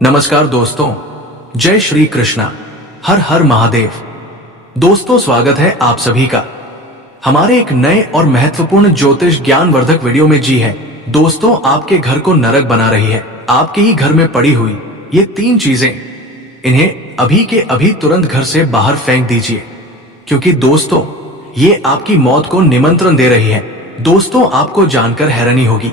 नमस्कार दोस्तों, जय श्री कृष्णा, हर हर महादेव। दोस्तों, स्वागत है आप सभी का हमारे एक नए और महत्वपूर्ण ज्योतिष ज्ञानवर्धक वीडियो में। जी है दोस्तों, आपके घर को नरक बना रही है आपके ही घर में पड़ी हुई ये 3 चीजें, इन्हें अभी के अभी तुरंत घर से बाहर फेंक दीजिए, क्योंकि दोस्तों ये आपकी मौत को निमंत्रण दे रही है। दोस्तों, आपको जानकर हैरानी होगी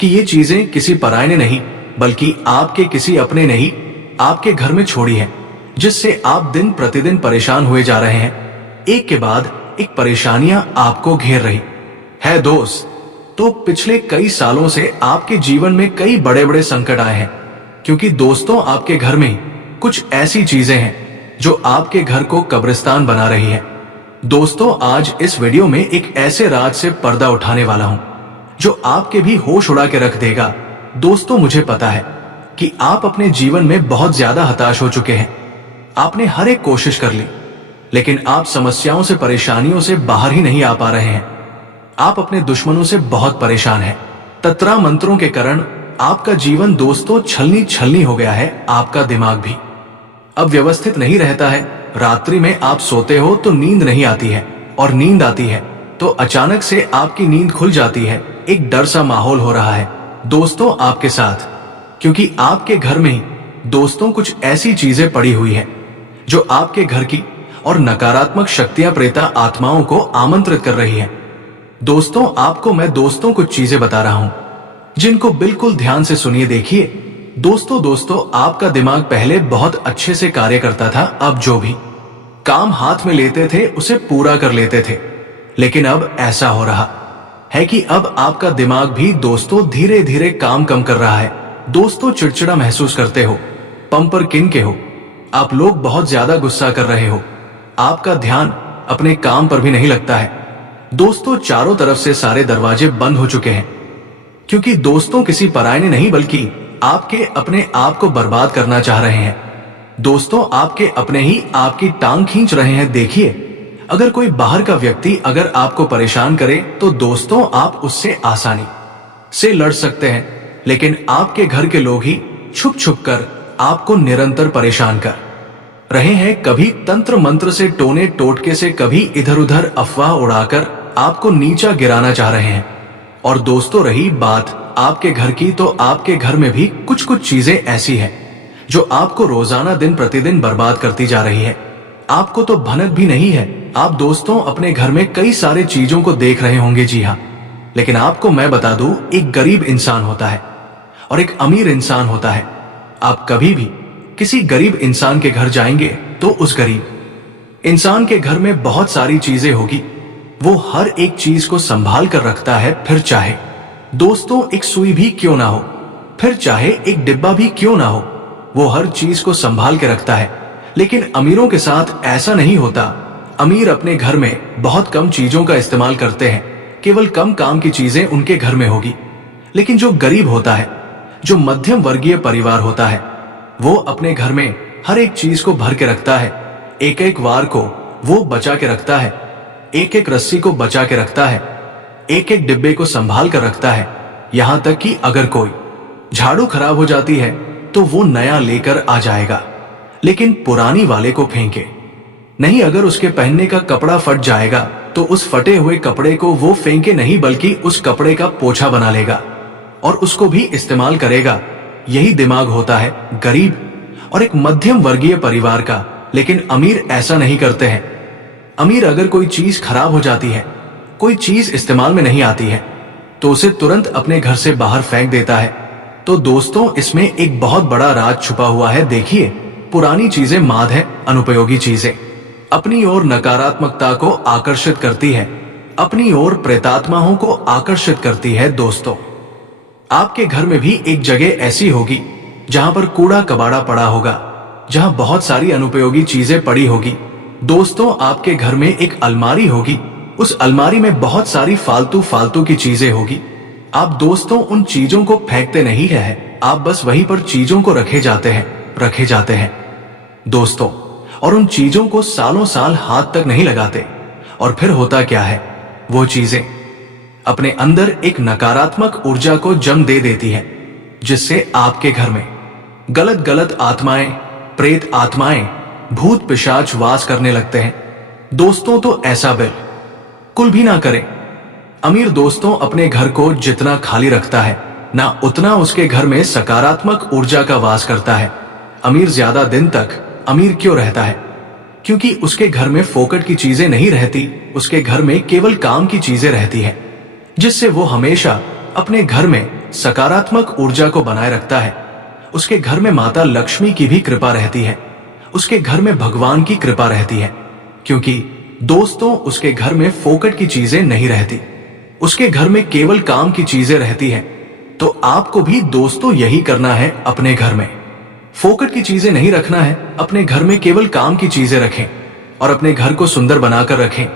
कि ये चीजें किसी पराये ने नहीं बल्कि आपके किसी अपने ने ही आपके घर में छोड़ी है, जिससे आप दिन प्रतिदिन परेशान हुए जा रहे हैं। एक के बाद एक परेशानियां आपको घेर रही है। दोस्त, तो पिछले कई सालों से आपके जीवन में कई बड़े बड़े संकट आए हैं, क्योंकि दोस्तों आपके घर में कुछ ऐसी चीजें हैं जो आपके घर को कब्रिस्तान बना रही है। दोस्तों, आज इस वीडियो में एक ऐसे राज से पर्दा उठाने वाला हूं जो आपके भी होश उड़ा के रख देगा। दोस्तों, मुझे पता है कि आप अपने जीवन में बहुत ज्यादा हताश हो चुके हैं। आपने हर एक कोशिश कर ली, लेकिन आप समस्याओं से परेशानियों से बाहर ही नहीं आ पा रहे हैं। आप अपने दुश्मनों से बहुत परेशान हैं। तंत्र मंत्रों के कारण आपका जीवन दोस्तों छलनी छलनी हो गया है। आपका दिमाग भी अब व्यवस्थित नहीं रहता है। रात्रि में आप सोते हो तो नींद नहीं आती है, और नींद आती है तो अचानक से आपकी नींद खुल जाती है। एक डर सा माहौल हो रहा है दोस्तों आपके साथ, क्योंकि आपके घर में ही दोस्तों कुछ ऐसी चीजें पड़ी हुई हैं जो आपके घर की और नकारात्मक शक्तियां प्रेता आत्माओं को आमंत्रित कर रही हैं। दोस्तों, आपको मैं कुछ चीजें बता रहा हूं जिनको बिल्कुल ध्यान से सुनिए। देखिए दोस्तों, आपका दिमाग पहले बहुत अच्छे से कार्य करता था। अब जो भी काम हाथ में लेते थे उसे पूरा कर लेते थे, लेकिन अब ऐसा हो रहा है कि अब आपका दिमाग भी दोस्तों धीरे धीरे काम कम कर रहा है। दोस्तों, चिड़चिड़ा महसूस करते हो, पंपर किन के हो, आप लोग बहुत ज्यादा गुस्सा कर रहे हो, आपका ध्यान अपने काम पर भी नहीं लगता है। दोस्तों, चारों तरफ से सारे दरवाजे बंद हो चुके हैं, क्योंकि दोस्तों किसी पराये ने नहीं बल्कि आपके अपने आप को बर्बाद करना चाह रहे हैं। दोस्तों, आपके अपने ही आपकी टांग खींच रहे हैं। देखिए, अगर कोई बाहर का व्यक्ति अगर आपको परेशान करे तो दोस्तों आप उससे आसानी से लड़ सकते हैं, लेकिन आपके घर के लोग ही छुप छुप कर आपको निरंतर परेशान कर रहे हैं। कभी तंत्र मंत्र से, टोने टोटके से, कभी इधर उधर अफवाह उड़ाकर आपको नीचा गिराना चाह रहे हैं। और दोस्तों, रही बात आपके घर की, तो आपके घर में भी कुछ कुछ चीजें ऐसी हैं जो आपको रोजाना दिन प्रतिदिन बर्बाद करती जा रही है। आपको तो भनक भी नहीं है। आप दोस्तों अपने घर में कई सारे चीजों को देख रहे होंगे। जी हाँ, लेकिन आपको मैं बता दूं, एक गरीब इंसान होता है और एक अमीर इंसान होता है। आप कभी भी किसी गरीब इंसान के घर जाएंगे तो उस गरीब इंसान के घर में बहुत सारी चीजें होगी। वो हर एक चीज को संभाल कर रखता है, फिर चाहे दोस्तों एक सुई भी क्यों ना हो, फिर चाहे एक डिब्बा भी क्यों ना हो, वो हर चीज को संभाल के रखता है। लेकिन अमीरों के साथ ऐसा नहीं होता। अमीर अपने घर में बहुत कम चीजों का इस्तेमाल करते हैं, केवल कम काम की चीजें उनके घर में होगी। लेकिन जो गरीब होता है, जो मध्यम वर्गीय परिवार होता है, वो अपने घर में हर एक चीज को भर के रखता है। एक एक वार को वो बचा के रखता है, एक एक रस्सी को बचा के रखता है, एक एक डिब्बे को संभाल कर रखता है। यहां तक कि अगर कोई झाड़ू खराब हो जाती है तो वो नया लेकर आ जाएगा, लेकिन पुरानी वाले को फेंके नहीं। अगर उसके पहनने का कपड़ा फट जाएगा तो उस फटे हुए कपड़े को वो फेंके नहीं, बल्कि उस कपड़े का पोछा बना लेगा और उसको भी इस्तेमाल करेगा। यही दिमाग होता है गरीब और एक मध्यम वर्गीय परिवार का। लेकिन अमीर ऐसा नहीं करते हैं। अमीर अगर कोई चीज खराब हो जाती है, कोई चीज इस्तेमाल में नहीं आती है, तो उसे तुरंत अपने घर से बाहर फेंक देता है। तो दोस्तों, इसमें एक बहुत बड़ा राज छुपा हुआ है। देखिए, पुरानी चीजें माद है, अनुपयोगी चीजें अपनी ओर नकारात्मकता को आकर्षित करती है, अपनी ओर प्रेतात्माओं को आकर्षित करती है। दोस्तों, आपके घर में भी एक जगह ऐसी होगी जहां पर कूड़ा कबाड़ा पड़ा होगा, जहां बहुत सारी अनुपयोगी चीजें पड़ी होगी। दोस्तों, आपके घर में एक अलमारी होगी, उस अलमारी में बहुत सारी फालतू की चीजें होगी। आप दोस्तों उन चीजों को फेंकते नहीं है, आप बस वहीं पर चीजों को रखे जाते हैं दोस्तों, और उन चीजों को सालों साल हाथ तक नहीं लगाते। और फिर होता क्या है, वो चीजें अपने अंदर एक नकारात्मक ऊर्जा को जन्म दे देती है, जिससे आपके घर में गलत गलत आत्माएं, प्रेत आत्माएं, भूत पिशाच वास करने लगते हैं। दोस्तों तो ऐसा बिल्कुल भी ना करें। अमीर दोस्तों अपने घर को जितना खाली रखता है ना उतना उसके घर में सकारात्मक ऊर्जा का वास करता है। अमीर ज्यादा दिन तक अमीर क्यों रहता है? क्योंकि उसके घर में फोकट की चीजें नहीं रहती, उसके घर में केवल काम की चीजें रहती है, जिससे वो हमेशा अपने घर में सकारात्मक ऊर्जा को बनाए रखता है। उसके घर में माता लक्ष्मी की भी कृपा रहती है, उसके घर में भगवान की कृपा रहती है। क्योंकि दोस्तों उसके घर में फोकट की चीजें नहीं रहती, उसके घर में केवल काम की चीजें रहती हैं। तो आपको भी दोस्तों यही करना है, अपने घर में फोकट की चीजें नहीं रखना है, अपने घर में केवल काम की चीजें रखें और अपने घर को सुंदर बनाकर रखें।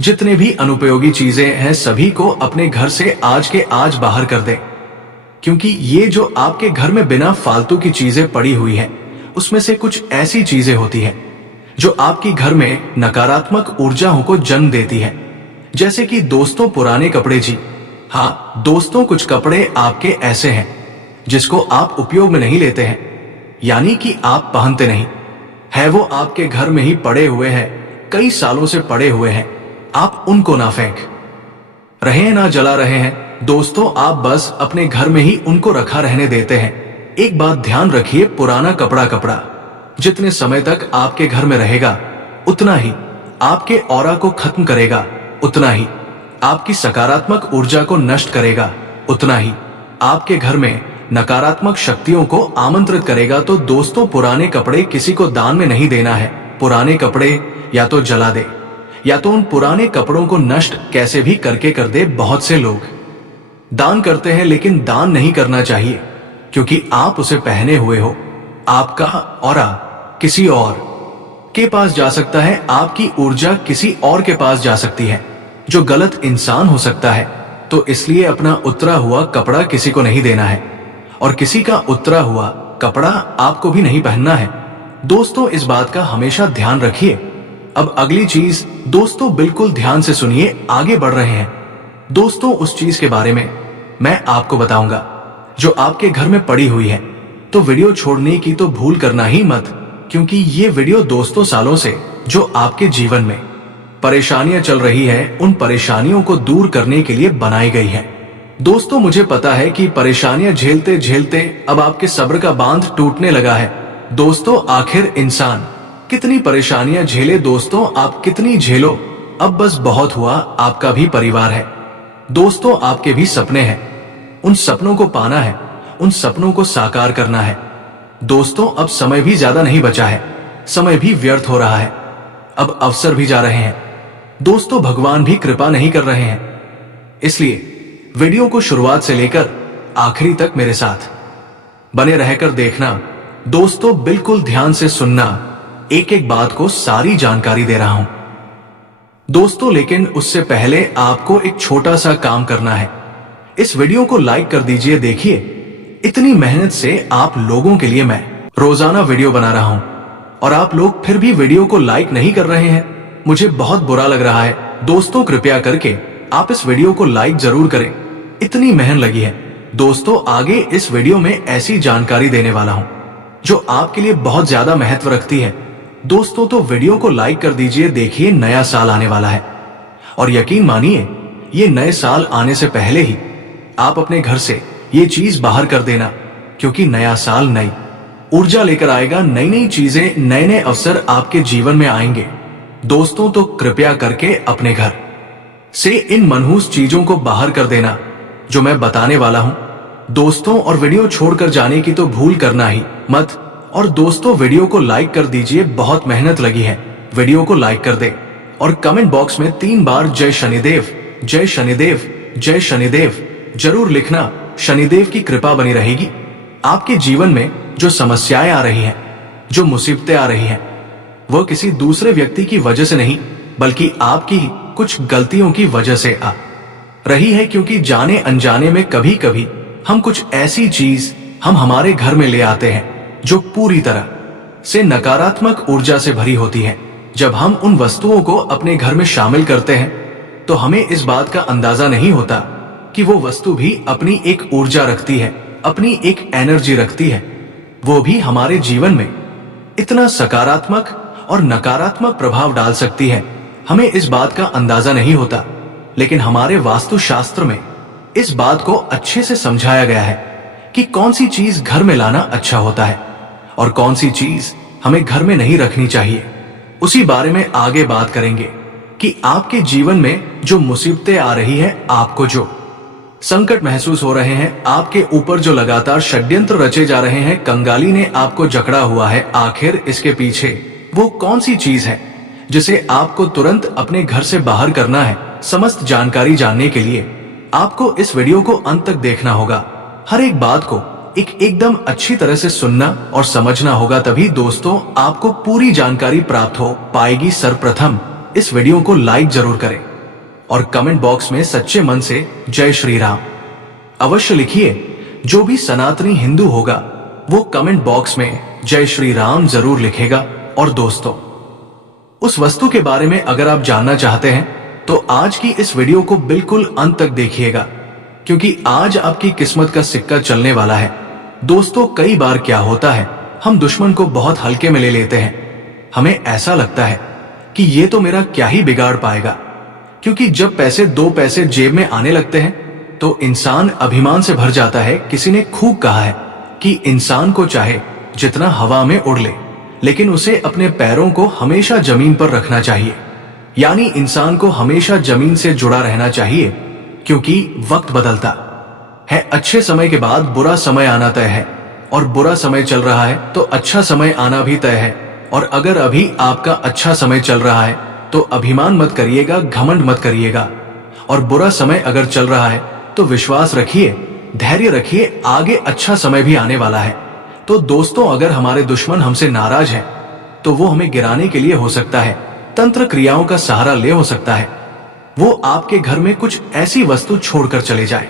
जितने भी अनुपयोगी चीजें हैं सभी को अपने घर से आज के आज बाहर कर दें, क्योंकि ये जो आपके घर में बिना फालतू की चीजें पड़ी हुई हैं, उसमें से कुछ ऐसी चीजें होती हैं जो आपकी घर में नकारात्मक ऊर्जाओं को जन्म देती है। जैसे कि दोस्तों पुराने कपड़े। जी हाँ दोस्तों, कुछ कपड़े आपके ऐसे हैं जिसको आप उपयोग में नहीं लेते हैं, यानी कि आप पहनते नहीं है, वो आपके घर में ही पड़े हुए हैं, कई सालों से पड़े हुए हैं। आप उनको ना फेंक रहे हैं ना जला रहे हैं, दोस्तों आप बस अपने घर में ही उनको रखा रहने देते हैं। एक बात ध्यान रखिए, पुराना कपड़ा जितने समय तक आपके घर में रहेगा उतना ही आपके ऑरा को खत्म करेगा, उतना ही आपकी सकारात्मक ऊर्जा को नष्ट करेगा, उतना ही आपके घर में नकारात्मक शक्तियों को आमंत्रित करेगा। तो दोस्तों पुराने कपड़े किसी को दान में नहीं देना है। पुराने कपड़े या तो जला दे या तो उन पुराने कपड़ों को नष्ट कैसे भी करके कर दे। बहुत से लोग दान करते हैं लेकिन दान नहीं करना चाहिए, क्योंकि आप उसे पहने हुए हो, आपका ऑरा किसी और के पास जा सकता है, आपकी ऊर्जा किसी और के पास जा सकती है जो गलत इंसान हो सकता है। तो इसलिए अपना उतरा हुआ कपड़ा किसी को नहीं देना है और किसी का उतरा हुआ कपड़ा आपको भी नहीं पहनना है। दोस्तों इस बात का हमेशा ध्यान रखिए। अब अगली चीज दोस्तों बिल्कुल ध्यान से सुनिए, आगे बढ़ रहे हैं। दोस्तों उस चीज के बारे में मैं आपको बताऊंगा जो आपके घर में पड़ी हुई है, तो वीडियो छोड़ने की तो भूल करना ही मत, क्योंकि ये वीडियो दोस्तों सालों से जो आपके जीवन में परेशानियां चल रही है, उन परेशानियों को दूर करने के लिए बनाई गई है। दोस्तों मुझे पता है कि परेशानियां झेलते झेलते अब आपके सब्र का बांध टूटने लगा है। दोस्तों आखिर इंसान कितनी परेशानियां झेले, दोस्तों आप कितनी झेलो, अब बस बहुत हुआ। आपका भी परिवार है दोस्तों, आपके भी सपने हैं, उन सपनों को पाना है, उन सपनों को साकार करना है। दोस्तों अब समय भी ज्यादा नहीं बचा है, समय भी व्यर्थ हो रहा है, अब अवसर भी जा रहे हैं। दोस्तों भगवान भी कृपा नहीं कर रहे हैं, इसलिए वीडियो को शुरुआत से लेकर आखिरी तक मेरे साथ बने रहकर देखना। दोस्तों बिल्कुल ध्यान से सुनना, एक एक बात को सारी जानकारी दे रहा हूं दोस्तों। लेकिन उससे पहले आपको एक छोटा सा काम करना है, इस वीडियो को लाइक कर दीजिए। देखिए इतनी मेहनत से आप लोगों के लिए मैं रोजाना वीडियो बना रहा हूं और आप लोग फिर भी वीडियो को लाइक नहीं कर रहे हैं, मुझे बहुत बुरा लग रहा है। दोस्तों कृपया करके आप इस वीडियो को लाइक जरूर करें, इतनी मेहनत लगी है। दोस्तों आगे इस वीडियो में ऐसी जानकारी देने वाला हूं जो आपके लिए बहुत ज्यादा महत्व रखती है। दोस्तों तो वीडियो को लाइक कर दीजिए। देखिए नया साल आने वाला है और यकीन मानिए ये नए साल आने से पहले ही आप अपने घर से ये चीज बाहर कर देना, क्योंकि नया साल नई ऊर्जा लेकर आएगा, नई नई चीजें, नए नए अवसर आपके जीवन में आएंगे। दोस्तों तो कृपया करके अपने घर से इन मनहूस चीजों को बाहर कर देना जो मैं बताने वाला हूं दोस्तों, और वीडियो छोड़कर जाने की तो भूल करना ही मत। और दोस्तों वीडियो को लाइक कर दीजिए, बहुत मेहनत लगी है, वीडियो को लाइक कर दे और कमेंट बॉक्स में 3 बार जय शनिदेव, जय शनिदेव, जय शनिदेव जरूर लिखना। शनिदेव की कृपा बनी रहेगी। आपके जीवन में जो समस्याएं आ रही हैं, जो मुसीबतें आ रही हैं, वह किसी दूसरे व्यक्ति की वजह से नहीं बल्कि आपकी कुछ गलतियों की वजह से आ रही है। क्योंकि जाने अनजाने में कभी कभी हम कुछ ऐसी चीज हम हमारे घर में ले आते हैं जो पूरी तरह से नकारात्मक ऊर्जा से भरी होती है। जब हम उन वस्तुओं को अपने घर में शामिल करते हैं तो हमें इस बात का अंदाजा नहीं होता कि वो वस्तु भी अपनी एक ऊर्जा रखती है, अपनी एक एनर्जी रखती है। वो भी हमारे जीवन में इतना सकारात्मक और नकारात्मक प्रभाव डाल सकती है, हमें इस बात का अंदाजा नहीं होता। लेकिन हमारे वास्तुशास्त्र में इस बात को अच्छे से समझाया गया है कि कौन सी चीज घर में लाना अच्छा होता है और कौन सी चीज हमें घर में नहीं रखनी चाहिए। उसी बारे में आगे बात करेंगे कि आपके जीवन में जो मुसीबतें आ रही है, आपको जो संकट महसूस हो रहे हैं, आपके ऊपर जो लगातार षड्यंत्र रचे जा रहे हैं, कंगाली ने आपको जकड़ा हुआ है, आखिर इसके पीछे वो कौन सी चीज है जिसे आपको तुरंत अपने घर से बाहर करना है। समस्त जानकारी जानने के लिए आपको इस वीडियो को अंत तक देखना होगा। हर एक बात को एकदम अच्छी तरह से सुनना और समझना होगा, तभी दोस्तों आपको पूरी जानकारी प्राप्त हो पाएगी। सर्वप्रथम इस वीडियो को लाइक जरूर करें और कमेंट बॉक्स में सच्चे मन से जय श्री राम अवश्य लिखिए। जो भी सनातनी हिंदू होगा वो कमेंट बॉक्स में जय श्री राम जरूर लिखेगा। और दोस्तों, उस वस्तु के बारे में अगर आप जानना चाहते हैं तो आज की इस वीडियो को बिल्कुल अंत तक देखिएगा, क्योंकि आज आपकी किस्मत का सिक्का चलने वाला है। दोस्तों, कई बार क्या होता है, हम दुश्मन को बहुत हल्के में ले लेते हैं। हमें ऐसा लगता है कि ये तो मेरा क्या ही बिगाड़ पाएगा, क्योंकि जब दो पैसे जेब में आने लगते हैं तो इंसान अभिमान से भर जाता है। किसी ने खूब कहा है कि इंसान को चाहे जितना हवा में उड़ ले, लेकिन उसे अपने पैरों को हमेशा जमीन पर रखना चाहिए। यानी इंसान को हमेशा जमीन से जुड़ा रहना चाहिए, क्योंकि वक्त बदलता है। अच्छे समय के बाद बुरा समय आना तय है, और बुरा समय चल रहा है तो अच्छा समय आना भी तय है। और अगर अभी आपका अच्छा समय चल रहा है तो अभिमान मत करिएगा, घमंड मत करिएगा। और बुरा समय अगर चल रहा है तो विश्वास रखिए, धैर्य रखिए, आगे अच्छा समय भी आने वाला है। तो दोस्तों, अगर हमारे दुश्मन हमसे नाराज है तो वो हमें गिराने के लिए हो सकता है, तंत्र क्रियाओं का सहारा ले हो सकता है। वो आपके घर में कुछ ऐसी वस्तु छोड़कर चले जाए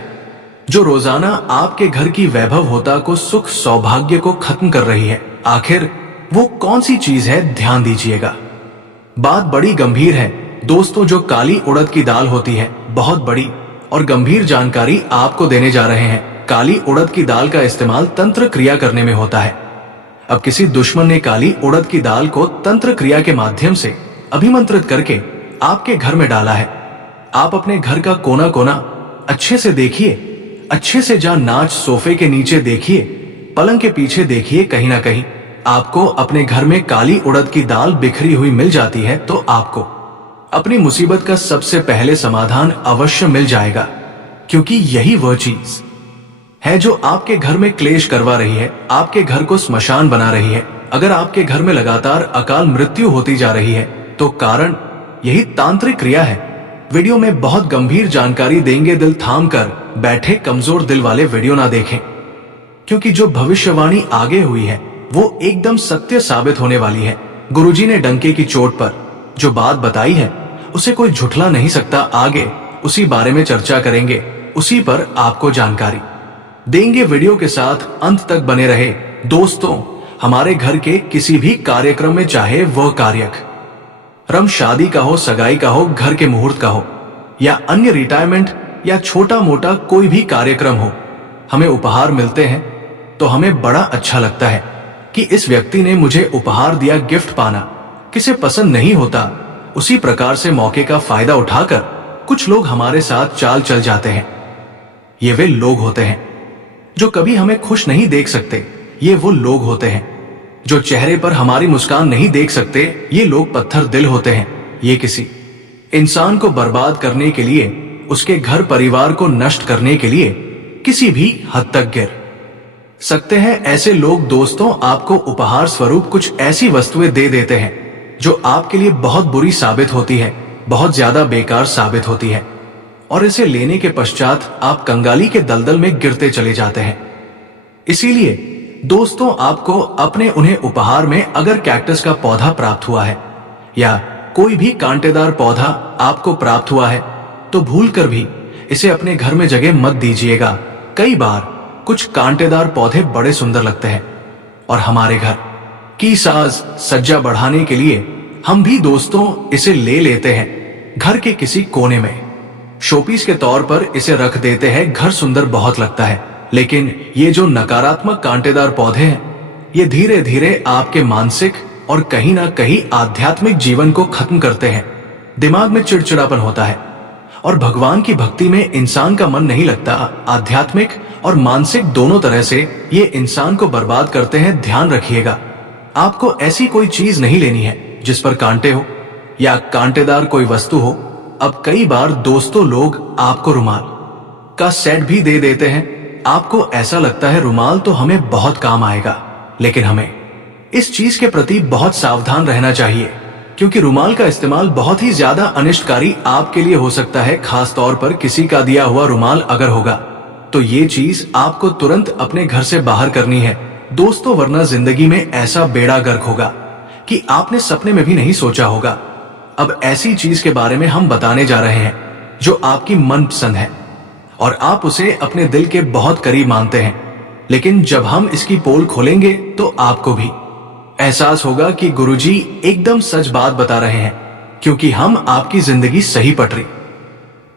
जो रोजाना आपके घर की वैभव होता को, सुख सौभाग्य को खत्म कर रही है। आखिर वो कौन सी चीज है, ध्यान दीजिएगा। बात बड़ी गंभीर है दोस्तों। जो काली उड़द की दाल होती है, बहुत बड़ी और गंभीर जानकारी आपको देने जा रहे हैं। काली उड़द की दाल का इस्तेमाल तंत्र क्रिया करने में होता है। अब किसी दुश्मन ने काली उड़द की दाल को तंत्र क्रिया के माध्यम से अभिमंत्रित करके आपके घर में डाला है। आप अपने घर का कोना कोना अच्छे से देखिए, अच्छे से जा नाच सोफे के नीचे देखिए, पलंग के पीछे देखिए, कहीं ना कहीं आपको अपने घर में काली उड़द की दाल बिखरी हुई मिल जाती है तो आपको अपनी मुसीबत का सबसे पहले समाधान अवश्य मिल जाएगा, क्योंकि यही वह चीज है जो आपके घर में क्लेश करवा रही है, आपके घर को स्मशान बना रही है। अगर आपके घर में लगातार अकाल मृत्यु होती जा रही है तो कारण यही तांत्रिक क्रिया है। वीडियो में बहुत गंभीर जानकारी देंगे, दिल थाम कर बैठे, कमजोर दिल वाले वीडियो ना देखें, क्योंकि जो भविष्यवाणी आगे हुई है वो एकदम सत्य साबित होने वाली है। गुरुजी ने डंके की चोट पर जो बात बताई है उसे कोई झुठला नहीं सकता। आगे उसी बारे में चर्चा करेंगे, उसी पर आपको जानकारी देंगे। वीडियो के साथ अंत तक बने रहे। दोस्तों, हमारे घर के किसी भी कार्यक्रम में, चाहे वह कार्यक्रम शादी का हो, सगाई का हो, घर के मुहूर्त का हो या अन्य रिटायरमेंट या छोटा मोटा कोई भी कार्यक्रम हो, हमें उपहार मिलते हैं तो हमें बड़ा अच्छा लगता है कि इस व्यक्ति ने मुझे उपहार दिया। गिफ्ट पाना किसे पसंद नहीं होता। उसी प्रकार से मौके का फायदा उठाकर कुछ लोग हमारे साथ चाल चल जाते हैं। ये वे लोग होते हैं जो कभी हमें खुश नहीं देख सकते। ये वो लोग होते हैं जो चेहरे पर हमारी मुस्कान नहीं देख सकते। ये लोग पत्थर दिल होते हैं। ये किसी इंसान को बर्बाद करने के लिए, उसके घर परिवार को नष्ट करने के लिए किसी भी हद तक गिर सकते हैं। ऐसे लोग दोस्तों आपको उपहार स्वरूप कुछ ऐसी वस्तुएं दे देते हैं जो आपके लिए बहुत बुरी साबित होती है, बहुत ज्यादा बेकार साबित होती है, और इसे लेने के पश्चात आप कंगाली के दलदल में गिरते चले जाते हैं। इसीलिए दोस्तों, आपको अपने उन्हें उपहार में अगर कैक्टस का पौधा प्राप्त हुआ है या कोई भी कांटेदार पौधा आपको प्राप्त हुआ है तो भूलकर भी इसे अपने घर में जगह मत दीजिएगा। कई बार कुछ कांटेदार पौधे बड़े सुंदर लगते हैं और हमारे घर की साज सज्जा बढ़ाने के लिए हम भी दोस्तों इसे ले लेते हैं। घर के किसी कोने में शोपीस के तौर पर इसे रख देते हैं। घर सुंदर बहुत लगता है, लेकिन ये जो नकारात्मक कांटेदार पौधे हैं ये धीरे धीरे आपके मानसिक और कहीं ना कहीं आध्यात्मिक जीवन को खत्म करते हैं। दिमाग में चिड़चिड़ापन होता है और भगवान की भक्ति में इंसान का मन नहीं लगता। आध्यात्मिक और मानसिक दोनों तरह से ये इंसान को बर्बाद करते हैं। ध्यान रखिएगा, आपको ऐसी कोई चीज नहीं लेनी है जिस पर कांटे हो या कांटेदार कोई वस्तु हो। अब कई बार दोस्तों लोग आपको रुमाल का सेट भी दे देते हैं। आपको ऐसा लगता है रुमाल तो हमें बहुत काम आएगा, लेकिन हमें इस चीज के प्रति बहुत सावधान रहना चाहिए, क्योंकि रुमाल का इस्तेमाल बहुत ही ज्यादा अनिष्टकारी आपके लिए हो सकता है। खास तौर पर किसी का दिया हुआ रुमाल अगर होगा तो ये चीज आपको तुरंत अपने घर से बाहर करनी है दोस्तों, वरना जिंदगी में ऐसा बेड़ा गर्क होगा कि आपने सपने में भी नहीं सोचा होगा। अब ऐसी चीज के बारे में हम बताने जा रहे हैं जो आपकी मनपसंद है और आप उसे अपने दिल के बहुत करीब मानते हैं, लेकिन जब हम इसकी पोल खोलेंगे तो आपको भी एहसास होगा कि गुरुजी एकदम सच बात बता रहे हैं, क्योंकि हम आपकी जिंदगी सही पटरी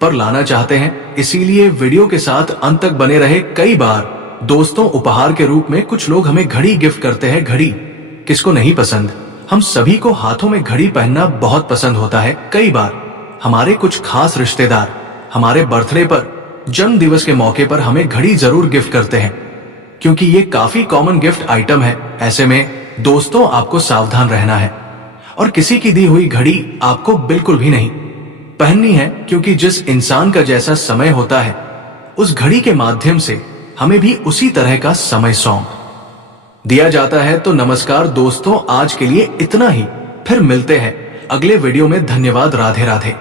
पर लाना चाहते हैं। इसीलिए वीडियो के साथ अंत तक बने रहे। कई बार दोस्तों उपहार के रूप में कुछ लोग हमें घड़ी गिफ्ट करते हैं। घड़ी किसको नहीं पसंद? हम सभी को हाथों में घड़ी पहनना बहुत पसंद होता है। कई बार हमारे कुछ खास रिश्तेदार हमारे बर्थडे पर, जन्म दिवस के मौके पर हमें घड़ी जरूर गिफ्ट करते हैं, क्योंकि ये काफी कॉमन गिफ्ट आइटम है। ऐसे में दोस्तों आपको सावधान रहना है और किसी की दी हुई घड़ी आपको बिल्कुल भी नहीं पहननी है, क्योंकि जिस इंसान का जैसा समय होता है उस घड़ी के माध्यम से हमें भी उसी तरह का समय सौंप दिया जाता है। तो नमस्कार दोस्तों, आज के लिए इतना ही। फिर मिलते हैं अगले वीडियो में। धन्यवाद। राधे राधे।